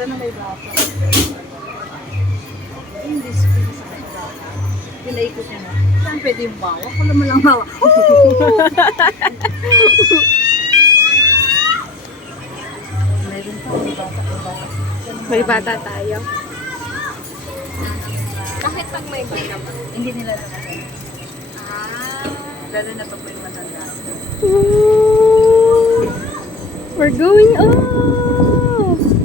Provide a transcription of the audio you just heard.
Sana may bata. Yung display sa kanila. Pinaikot niya na. Saan pwede yung bawa? Wala mo lang bawa. Mayroon pa. May bata. May bata. May bata tayo. Bakit pag may bata ba? Hindi nila nalasan. Lalo na pag may matanda. Ooh, we're going up!